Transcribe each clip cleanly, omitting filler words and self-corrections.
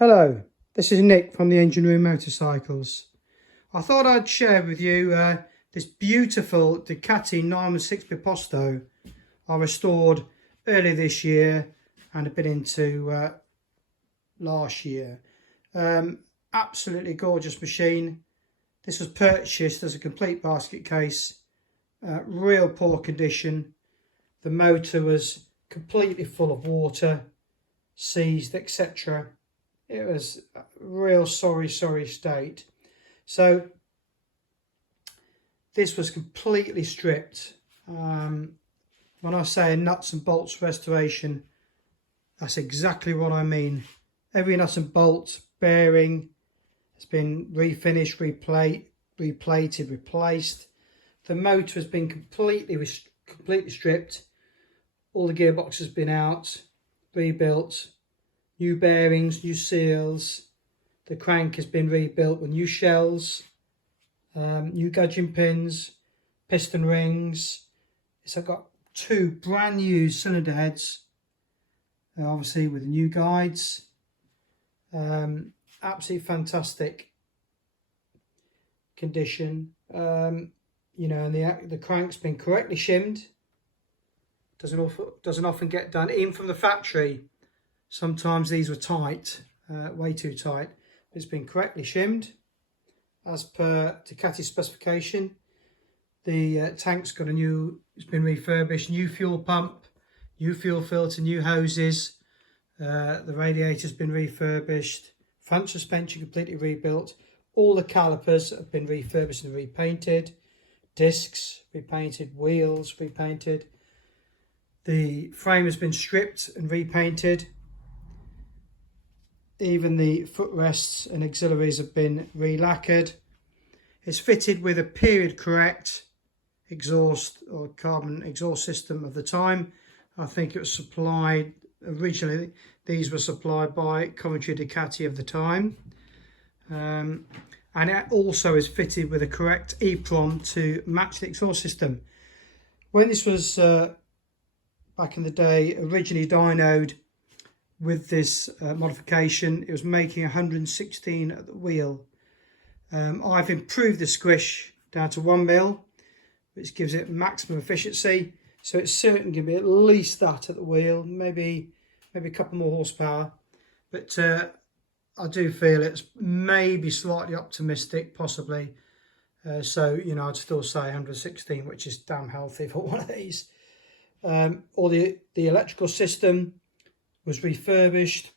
Hello, this is Nick from the Engine Room Motorcycles. I thought I'd share with you this beautiful Ducati 916 Piposto I restored early this year and a bit into last year. Absolutely gorgeous machine. This was purchased as a complete basket case, real poor condition. The motor was completely full of water, seized, etc. It was a real sorry state. So this was completely stripped. When I say a nuts and bolts restoration, that's exactly what I mean. Every nut and bolt, bearing has been refinished, replated, replaced. The motor has been completely stripped. All the gearbox has been out, rebuilt. New bearings, new seals. The crank has been rebuilt with new shells, new gudgeon pins, piston rings. So I've got two brand new cylinder heads, obviously with new guides. Absolutely fantastic condition. And the crank's been correctly shimmed. Doesn't often get done, even from the factory. Sometimes these were tight, way too tight. It's been correctly shimmed as per Ducati specification. The tank's got it's been refurbished, new fuel pump, new fuel filter, new hoses. The radiator's been refurbished, front suspension completely rebuilt. All the calipers have been refurbished and repainted. Discs repainted, wheels repainted. The frame has been stripped and repainted. Even the footrests and auxiliaries have been re-lacquered. It's fitted with a period correct exhaust or carbon exhaust system of the time. I think it was supplied originally, these were supplied by Coventry Ducati of the time. And it also is fitted with a correct EEPROM to match the exhaust system. When this was back in the day originally dynoed with this modification, it was making 116 at the wheel. I've improved the squish down to 1 mil, which gives it maximum efficiency. So it's certainly going to be at least that at the wheel, maybe a couple more horsepower. But I do feel it's maybe slightly optimistic, possibly. I'd still say 116, which is damn healthy for one of these. Or the electrical system was refurbished,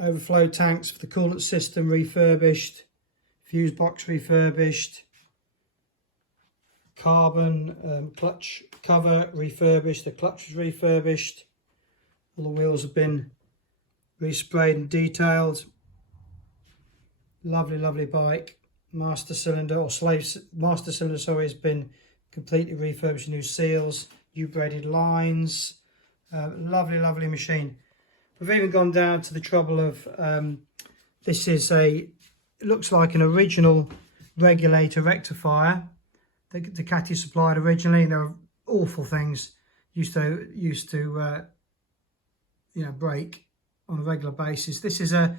overflow tanks for the coolant system refurbished, fuse box refurbished, carbon clutch cover refurbished, the clutch was refurbished, all the wheels have been resprayed and detailed. Lovely bike. Master cylinder has been completely refurbished, new seals, new braided lines. Lovely machine. We've even gone down to the trouble of this is it looks like an original regulator rectifier that Ducati supplied originally. They were awful things, used to break on a regular basis. This is a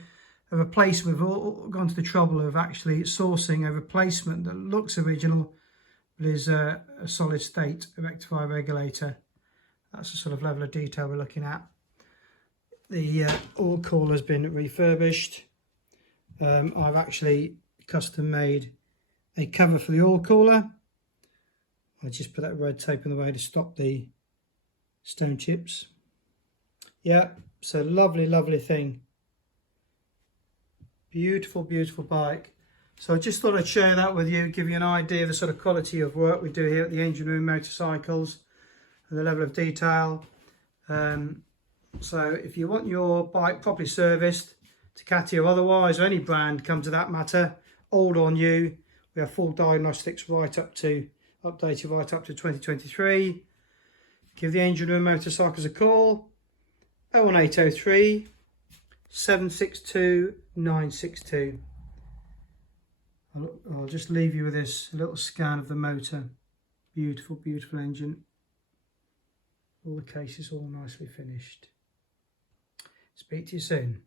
replacement. We've all gone to the trouble of actually sourcing a replacement that looks original but is a solid state rectifier regulator. That's the sort of level of detail we're looking at. The oil cooler has been refurbished. I've actually custom made a cover for the oil cooler. I just put that red tape in the way to stop the stone chips. Yeah, so lovely thing. Beautiful bike. So I just thought I'd share that with you, give you an idea of the sort of quality of work we do here at the Engine Room Motorcycles and the level of detail. So if you want your bike properly serviced, Ducati or otherwise, or any brand, come to that matter, old or new, we have full diagnostics updated right up to 2023. Give the Engine Room Motorcycles a call, 01803 762 962. I'll just leave you with this little scan of the motor. Beautiful engine. All the cases all nicely finished. Speak to you soon.